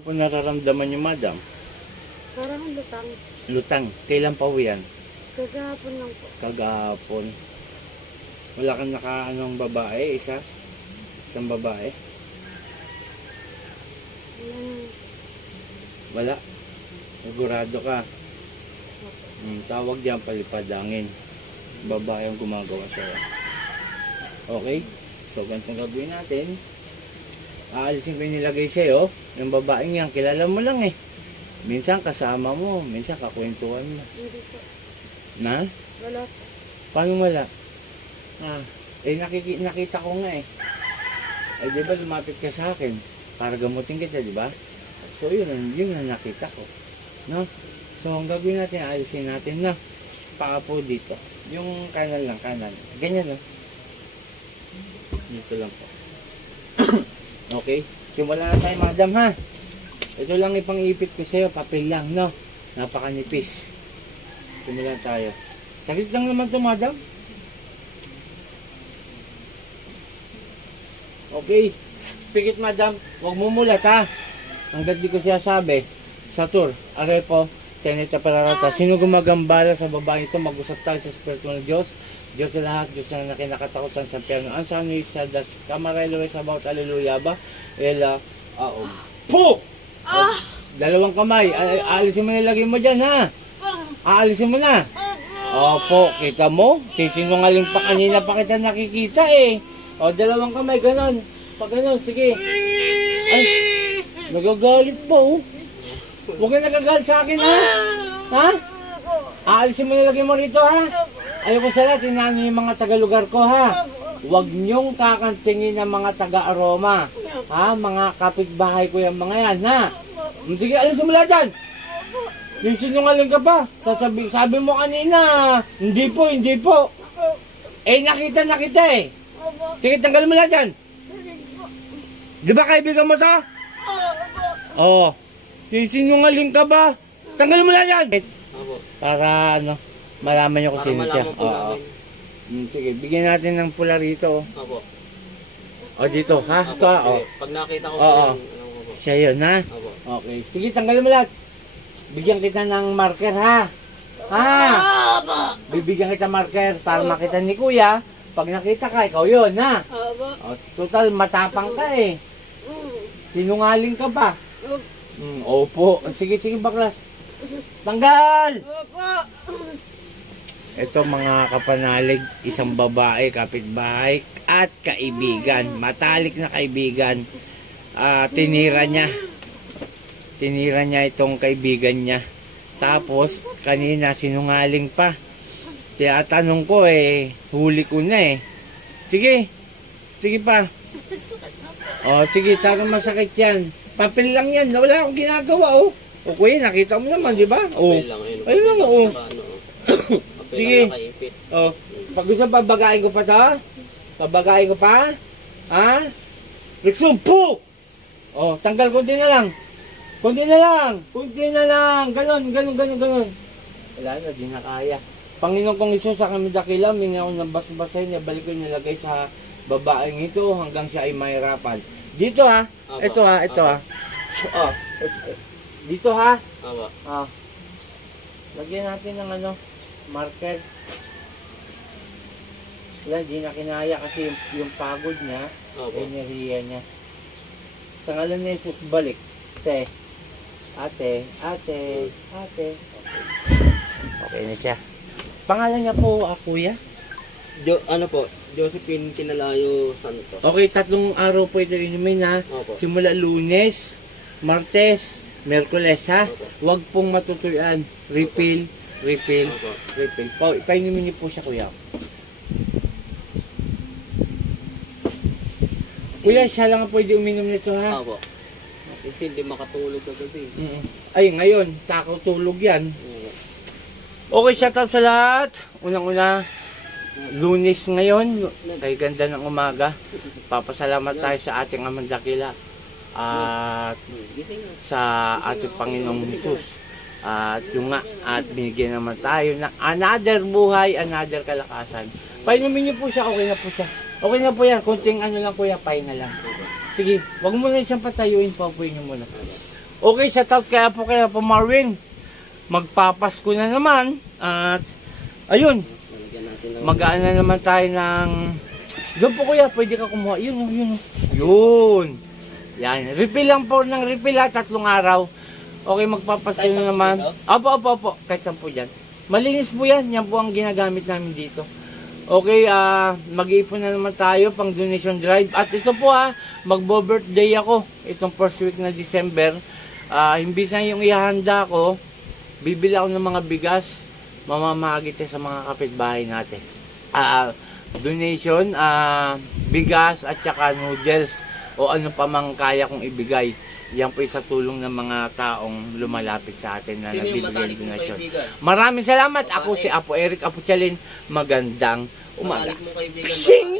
Ano po nararamdaman niyo, madam? Parang lutang. Lutang. Kailan pa ho yan? Kagahapon lang po. Kagahapon. Wala kang nakaanong babae? Isang babae? Yan. Wala? Sigurado ka? Tawag diyan palipadangin. Babae ang gumagawa sa'yo. Okay? So, ganitong gagawin natin. Aalisin ko yung nilagay sa'yo. Yung babaeng yan, kilala mo lang eh. Minsan kasama mo, minsan kakwentuhan mo. Hindi po. Na? Wala po. Paano wala? Nakita ko nga eh. Ay di ba lumapit ka sa akin para gamutin kita, di ba? So yun ang nakita ko. No? So ang gagawin natin, alisin natin na paa po dito. Yung kanan lang, kanan. Ganyan no? Dito lang po. Okay? Simula na tayo, madam ha. Ito lang ipang-ipit ko sa'yo, papel lang, no? Napakanipis. Simulan tayo. Sakit lang naman to, madam. Okay. Pikit, madam. Huwag mo mulat, ha? Hanggat di ko siya sabi. Satur, arepo, teneta pararata. Sino gumagambala sa babae ito? Mag-usap tayo sa Espiritu ng Diyos. Diyos sa lahat, Diyos na nakinakatakutan sa piano. Ang sa ano isa, das kamarelo sa bawat aleluya ba? Ela, po! Dalawang kamay. Aalisin mo nilagay mo dyan, ha? Aalisin mo na. Opo, kita mo? Sisinungaling pa kanina pa kita nakikita eh. O, dalawang kamay, ganon. Pag ganon, sige. Ay, nagagalit pa oh. Huwag ka nagagalit sa akin, ha? Ha? Aalisin mo nilagay mo rito, ha? Ayoko sa lahat, inaano yung mga taga-lugar ko, ha? Huwag niyong kakantingin ng mga taga-aroma. Ha? Mga kapitbahay ko yung mga yan, ha? Sige, alisin mo lahat dyan. Yung sinungaling ka pa. Sabi mo kanina, hindi po. Eh, nakita eh. Sige, tanggalin mo lahat dyan. Di ba kaibigan mo to? Oo. Yung sinungaling ka ba? Tanggalin mo lahat dyan. Para ano, malaman nyo kung sino siya. Oo. Sige, bigyan natin ng pula rito. Opo. O, dito, ha? Opo, Ito, ha? sige. Pag nakita ko po Oo. yung opo. Siya yun, ha? Opo. Okay. Sige, tanggalin mo lahat. Bigyan kita ng marker, ha? Ha? Bibigyan kita marker para makita ni kuya. Pag nakita ka, ikaw yun, ha? O, total, matapang ka eh. Sinungaling ka ba? Opo. Sige, baklas. Tanggal! Ito mga kapanalig, isang babae, kapitbahay at kaibigan. Matalik na kaibigan. Tinira niya itong kaibigan niya. Tapos kanina sinungaling pa. Tinatanong ko eh, huli ko na eh. Sige pa. O sige, talagang masakit yan. Papel lang yan, wala akong ginagawa oh. O kuya, nakita mo naman, di ba? O, ayun lang oh. Sige. O, pag gusto babagain ko pa to? Babagain ko pa? Ha? Nagsumpo! O, tanggal konti na lang. Konti na lang. Ganon. Wala na, di na kaya. Panginoon kong Isus, sa kami dakila, mingaw ng basbasay niya, balik ko nilagay sa babaeng ito hanggang siya ay mahirapan. Dito ha. Ito ha. Dito ha. Lagyan natin ng ano, marker. Wala, di na kinaya kasi yung pagod niya, enerhiya niya. Sa ngalan ni Jesus, balik. Ate. Okay na siya. Pangalan niya po, kuya? Ano po? Josephine Pinalayo Santos. Okay, 3 araw po ito inumin ha. Opo. Simula Lunes, Martes, Merkules ha. Opo. Huwag pong matutuyaan. Refill. Opo. Painumin niyo po siya, kuya. Kuya, siya lang ang pwede uminom nito ha. Opo. Hindi makatulog kagabi. Ay, ngayon, takaw tulog yan. Okay, shout out sa lahat. Unang-una, Lunes ngayon, kay ganda ng umaga. Papasalamat tayo sa ating Amang Dakila at sa ating Panginoong Hesus. At yung nga, at binigyan naman tayo ng another buhay, another kalakasan. Painumin niyo po siya, okay na po siya. Okay na po yan, konting ano lang kuya, pahinga lang. Sige, wag mo na siyang patayuin, paupuin niyo muna. Okay, shout out kaya po Marvin. Magpapasko na naman. At ayun, Lalagyan natin ng... magaan na naman tayo ng... Doon po kuya, pwede ka kumuha. Yun, yun. Yun. Yan. Refill lang po ng refill ha, 3 araw. Okay, magpapasko Kahit na saan naman. po Opo. Kahit saan po dyan. Malinis po yan. Yan po ang ginagamit namin dito. Okay, mag-iipon na naman tayo pang donation drive. At ito po magbo-birthday ako. Itong first week na December. Imbis na yung ihahanda ko, bibili ako ng mga bigas. Mamamahagi tayo sa mga kapitbahay natin. Donation, bigas at saka noodles o ano pa mang kaya kong ibigay. Yan po sa tulong ng mga taong lumalapit sa atin na Sino yung nagbibigay matalik ng mong donasyon. kaibigan? Maraming salamat. Ako si Apo Eric Apo Chalin. Magandang umaga. Matalik mong kaibigan ba? Shing!